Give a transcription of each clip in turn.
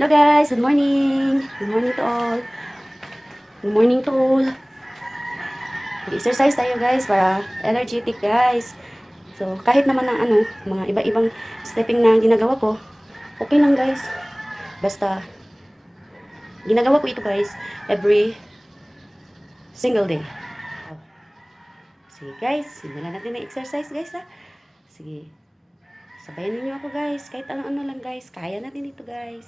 Hello guys, good morning. Good morning to all. Good morning to all. Mag-exercise tayo guys para energetic guys. So, kahit naman ng mga iba-ibang stepping na ginagawa ko, okay lang guys. Basta, ginagawa ko ito guys, every single day. Sige guys, simulan natin na exercise guys ha. Sige, sabayan ninyo ako guys. Kahit ano-ano lang guys, kaya natin ito guys.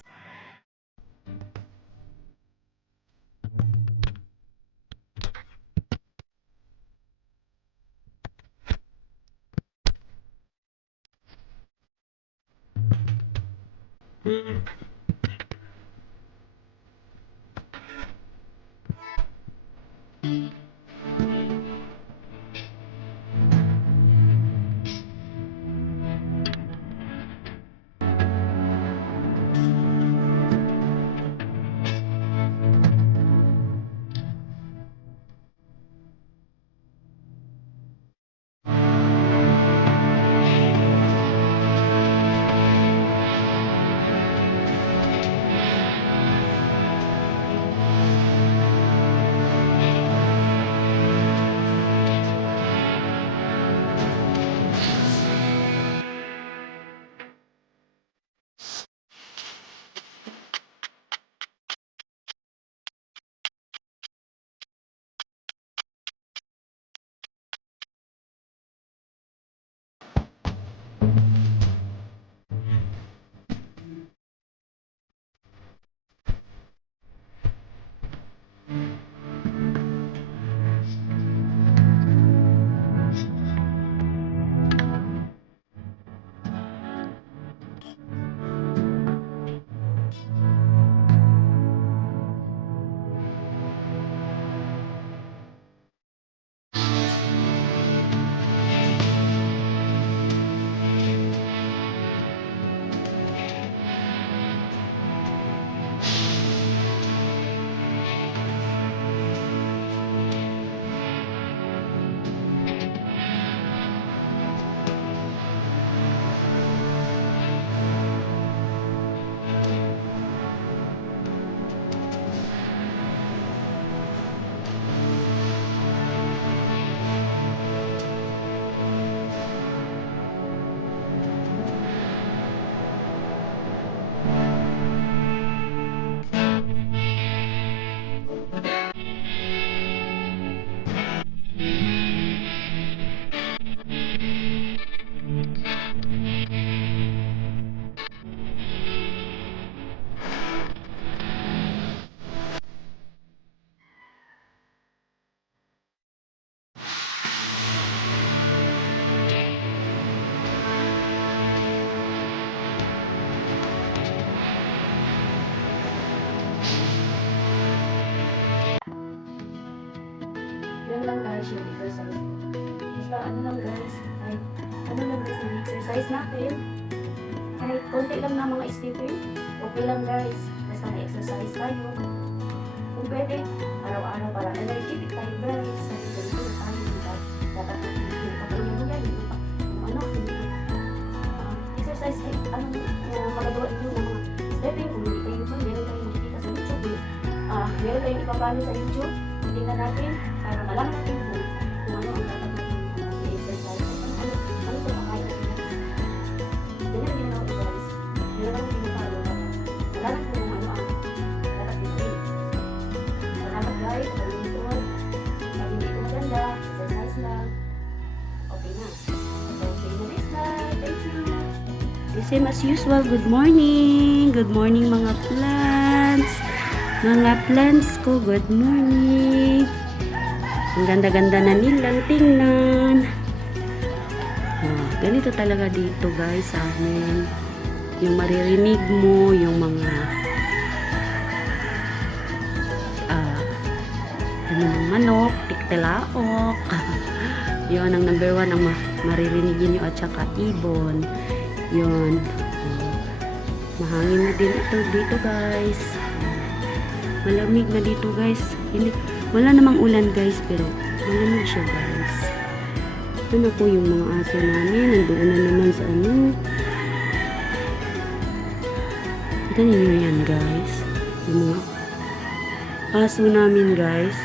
Yan lang guys yung exercise. Basta ano lang guys, kahit ano lang guys yung exercise natin. Kahit konti lang na mga stepping, okay lang guys. Basta may exercise tayo. Kung pwede, araw-araw para energetic tayo guys. Sa ganito na tayo, diba? Dapat natin patuloy mo yan. Kung ano, exercise, anong magagawa nyo ng mga stepping. Kung hindi kayo ito, meron tayong makikita sa YouTube. Meron tayong ipapalo sa YouTube. Tingnan natin para malaman natin kung ano ang dapat natin i-exercise. Ano sa makain natin guys. Ganyan din ako guys. Meron akong pinapalo para malaman kung ano ang dapat natin. Salamat guys sa pag-inutuan. Pag hindi ko maganda, exercise lang. Okay na. So, see you next time. Thank you. The same as usual, good morning. Good morning mga plants. Mga plants ko, good morning. Ang ganda-ganda na nilang tingnan. Ganito talaga dito guys sa amin. Yung maririnig mo, yung mga manok, tiktelaok. Yun ang number 1 ang maririnigin nyo at saka ibon. Yun. Mahangin na din ito dito guys. Malamig na dito guys. Wala namang ulan guys, pero malamig siya guys. Ano po yung mga aso namin. Nandoon na naman sa Kita niyo yan, guys. Yung mga aso namin, guys.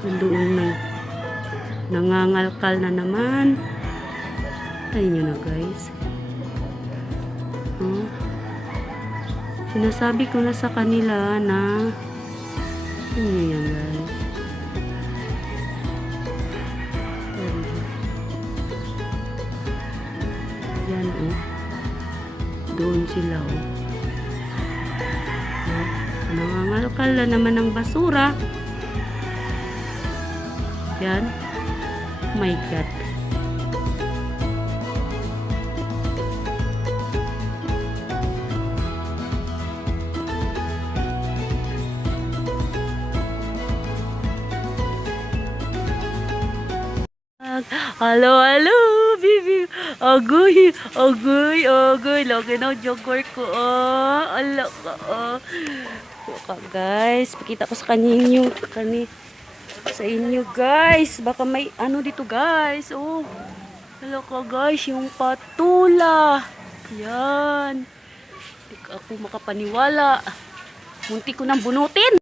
Nandoon na. Nangangalkal na naman. Kita niyo na, guys. Oh. Sinasabi ko na sa kanila na ano yan, guys. Yan, oh. Doon sila, oh. Oh. Nangangalkal na naman ng basura. Yan. Oh my God. Halo, halo, bibi. Agoy, agoy, agoy. Lagi na jogger ko. Ala ka. Ka, guys. Pakita ko sa kanyo. Sa inyo, guys. Baka may ano dito, guys. Oh. Ala ka, guys. Yung patula. Yan. Hindi ako makapaniwala. Munti ko nang bunutin.